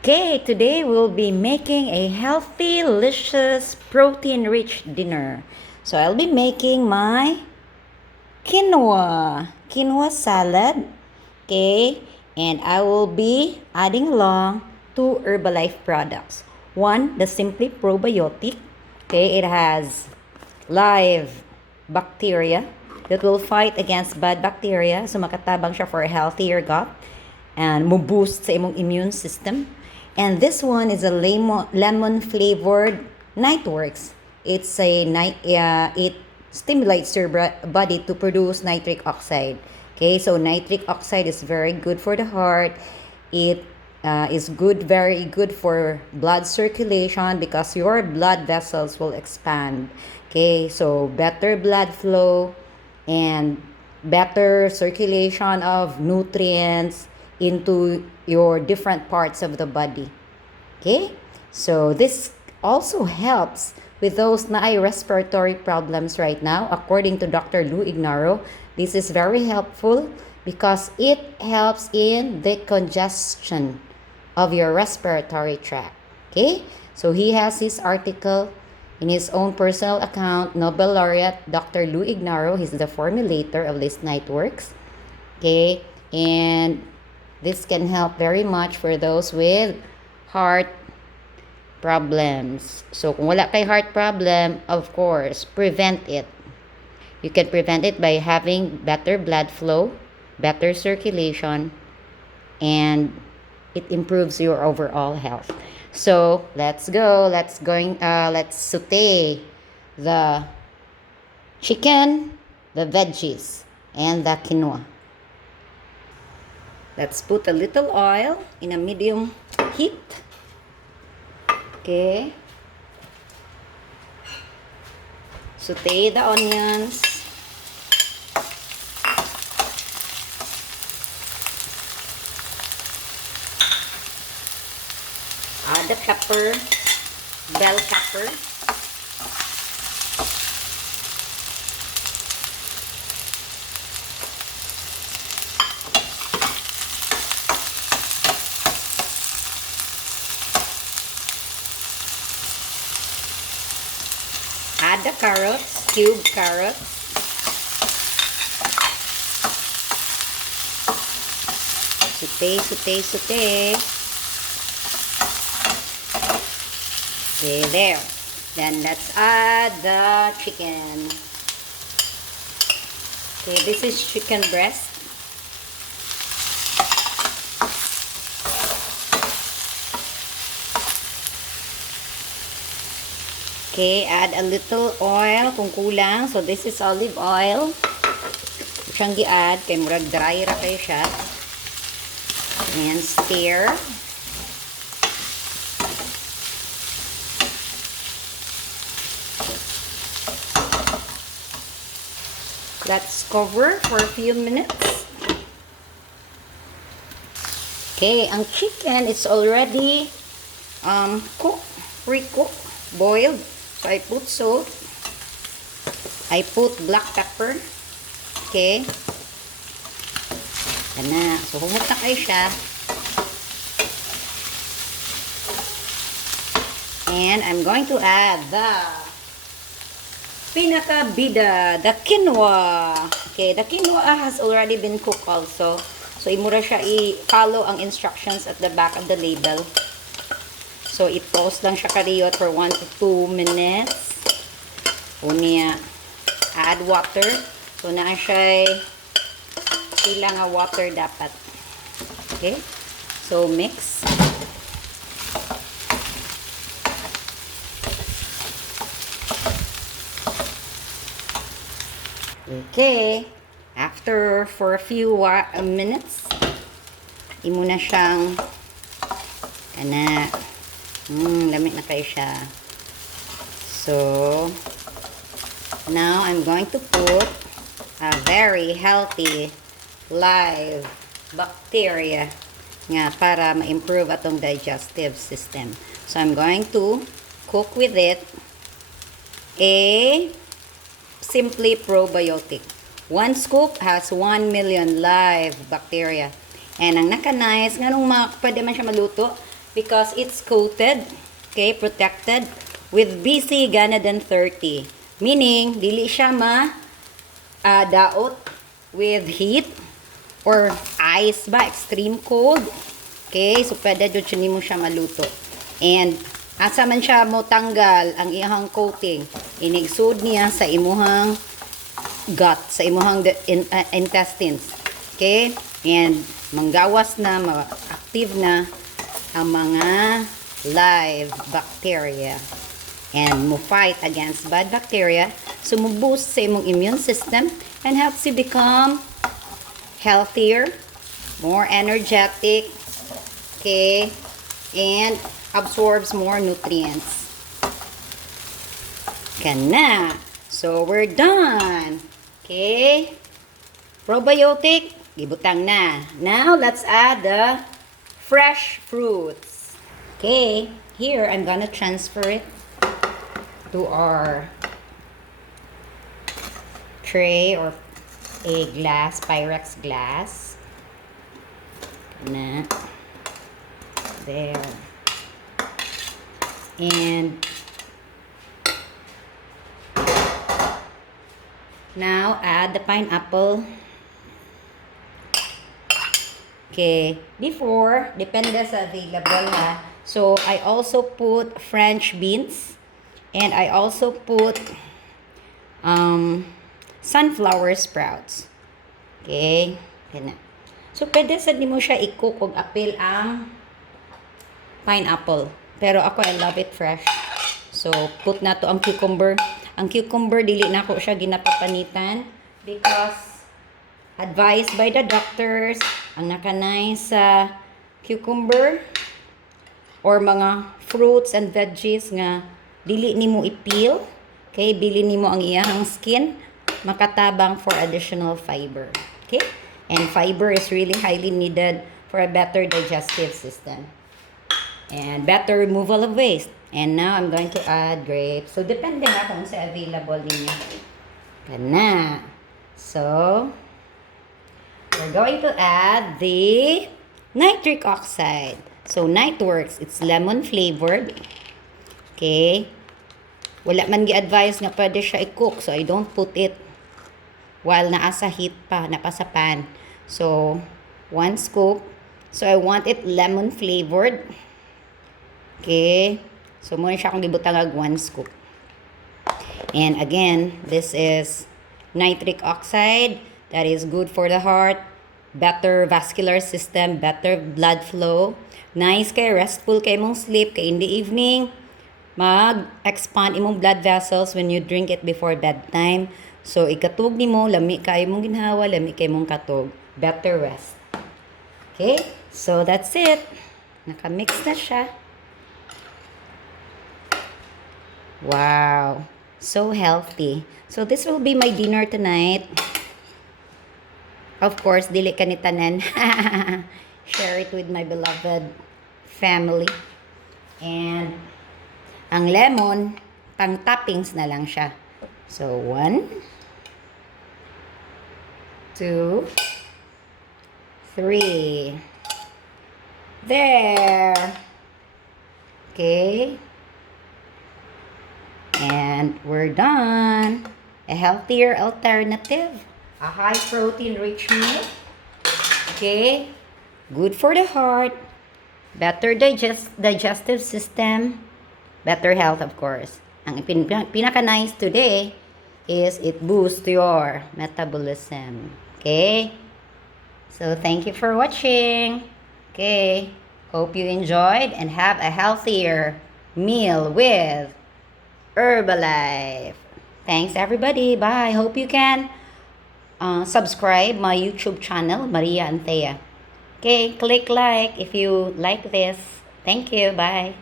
Okay, today we'll be making a healthy, delicious, protein-rich dinner. So I'll be making my quinoa salad. Okay, and I will be adding along 2 Herbalife products. One, the Simply Probiotic. Okay, it has live bacteria that will fight against bad bacteria. So makatabang siya for a healthier gut and mo-boost sa imong immune system. And this one is a lemon flavored Nightworks. It stimulates your body to produce nitric oxide. Okay, so nitric oxide is very good for the heart. It is very good for blood circulation because your blood vessels will expand. Okay, so better blood flow and better circulation of nutrients into your different parts of the body. Okay, so this also helps with those respiratory problems right now. According to Dr. Lou Ignaro, this is very helpful because it helps in the congestion of your respiratory tract. Okay, so he has his article in his own personal account. Nobel laureate Dr. Lou Ignaro, he's the formulator of this Nightworks. Okay, and this can help very much for those with heart problems. So kung wala kay heart problem, of course, prevent it. You can prevent it by having better blood flow, better circulation, and it improves your overall health. So let's go. Let's saute the chicken, the veggies, and the quinoa. Let's put a little oil in a medium heat. Okay. Saute the onions. Add the pepper, bell pepper. Add the carrots, cubed carrots. Saute. Okay, there. Then let's add the chicken. Okay, this is chicken breast. Okay, add a little oil kung kulang. So this is olive oil. Siyang gi-add kay murag dry ra kayo siya. And stir. Let's cover for a few minutes. Okay, ang chicken is already cooked, pre-cooked, boiled. So I put salt. I put black pepper. Okay. Yan na. So humot na kayo siya. And I'm going to add the pinakabida, the quinoa. Okay, the quinoa has already been cooked also. So imura siya i-follow ang instructions at the back of the label. So i-toast lang siya kariyot for 1 to 2 minutes. Unya add water. So naa siya sila nga water dapat. Okay? So mix. Okay. After for a few minutes, imo na siyang lamig na kayo siya. So now I'm going to put a very healthy live bacteria nga para ma-improve atong digestive system. So I'm going to cook with it a Simply Probiotic. 1 scoop has 1 million live bacteria. And ang naka-nice, nga nung pwede man siya maluto, because it's coated, okay, protected with BC Ganadan 30. Meaning, dili siya daot with heat or ice ba, extreme cold. Okay, so pwede dyan siya nimo siya maluto. And asa man siya mo tanggal ang iyang coating, inigsud niya sa imuhang gut, sa imuhang intestines. Okay? And manggawas na, active na ang mga live bacteria. And mo fight against bad bacteria. So mo boost sa imong immune system and helps you become healthier, more energetic, okay? And absorbs more nutrients. Kana. So we're done. Okay? Probiotic, gibutang na. Now, let's add the fresh fruits. Okay, here I'm gonna transfer it to our tray or a glass, Pyrex glass. Na. There. And now add the pineapple. Okay, before, depende sa available na. So, I also put French beans. And I also put sunflower sprouts. Okay, yan na. So, pwede sa di mo siya i-cook o apil ang pineapple. Pero ako, I love it fresh. So, put na to ang cucumber. Ang cucumber, dili na ko siya ginapapanitan because advised by the doctors, ang nakanay sa cucumber or mga fruits and veggies nga dili nimo i-peel, okay, bili nimo ang iyang skin, makatabang for additional fiber. Okay? And fiber is really highly needed for a better digestive system and better removal of waste. And now I'm going to add grapes. So depende na kung sa available ninyo. Kana. So we're going to add the nitric oxide. So Niteworks, it's lemon flavored. Okay. Wala man gi-advise nga pwede siya i-cook. So I don't put it while naasa heat pa, napasa pan. So 1 scoop. So I want it lemon flavored. Okay. So muna siya akong gibutangag 1 scoop. And again, this is nitric oxide that is good for the heart, better vascular system, better blood flow. Nice kay restful kay mong sleep kay in the evening. Mag-expand imong blood vessels when you drink it before bedtime. So ikatug nimo lami kay mong ginhawa, lami kay mong katog. Better rest. Okay? So that's it. Naka-mix na siya. Wow. So healthy. So this will be my dinner tonight. Of course, dili ka ni tanan. Share it with my beloved family. And ang lemon, pang toppings na lang siya. So 1, 2, 3. There. Okay. And we're done. A healthier alternative. A high protein rich meal. Okay. Good for the heart. Better digestive system. Better health, of course. Ang pinaka-nice today is it boosts your metabolism. Okay. So thank you for watching. Okay. Hope you enjoyed and have a healthier meal with Herbalife. Thanks everybody. Bye. Hope you can subscribe my YouTube channel, Maria and Thea. Okay, click like if you like this. Thank you. Bye.